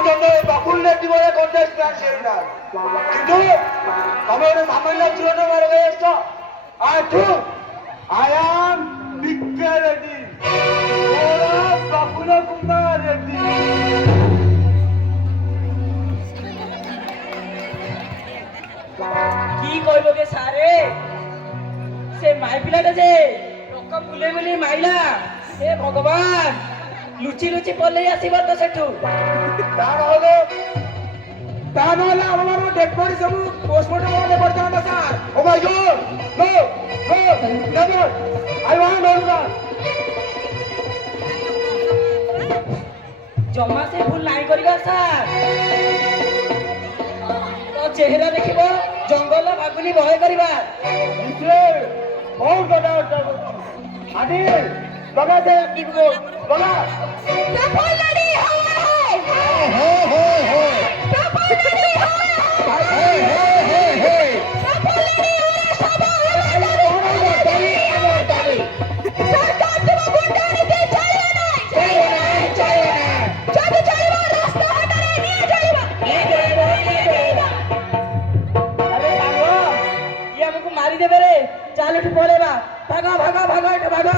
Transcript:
পর্যন্ত এই বকুলের জীবনে কোনটা প্ল্যান ছিল না, কিন্তু তবে ওটা সামান্য ছিল না মারা গেছ। আর তুই আই অ্যাম বিজ্ঞা রেডি, ওরা বকুল কুমার রেডি। কি কইব গে সারে, সে মাই পিলাটা যে টকা বুলে বুলে মাইলা, হে ভগবান লুচি লুচি পলেই আসিব তো সেঠু। তা নহলে আমার ডেড বডি সব পোস্টমর্টম হলে পড়তাম sir. Oh my god, no no never, I want all that. জমা সে ভুল নাই করিবা স্যার, তো চেহারা দেখিব জঙ্গল বাগুনি ভয় করিবা। বহুত কথা আদি বগা দে কি গো বগা প্রফুল্লনি হয় হে হে হে প্রফুল্লনি হয় হে হে হে হে প্রফুল্লনি হয় সরকার তোমার গুন্ডানিকে ছাড়িয়ে নাই, যদি ছাড়িব রাস্তা হাটারে নিয়ে যাইব। আরে সাঙ্গ ইয়ে আমাকে মারি দেবে রে, চাল একটু পড়েবা, ভাগা ভাগা ভাগা, এটা ভাগা।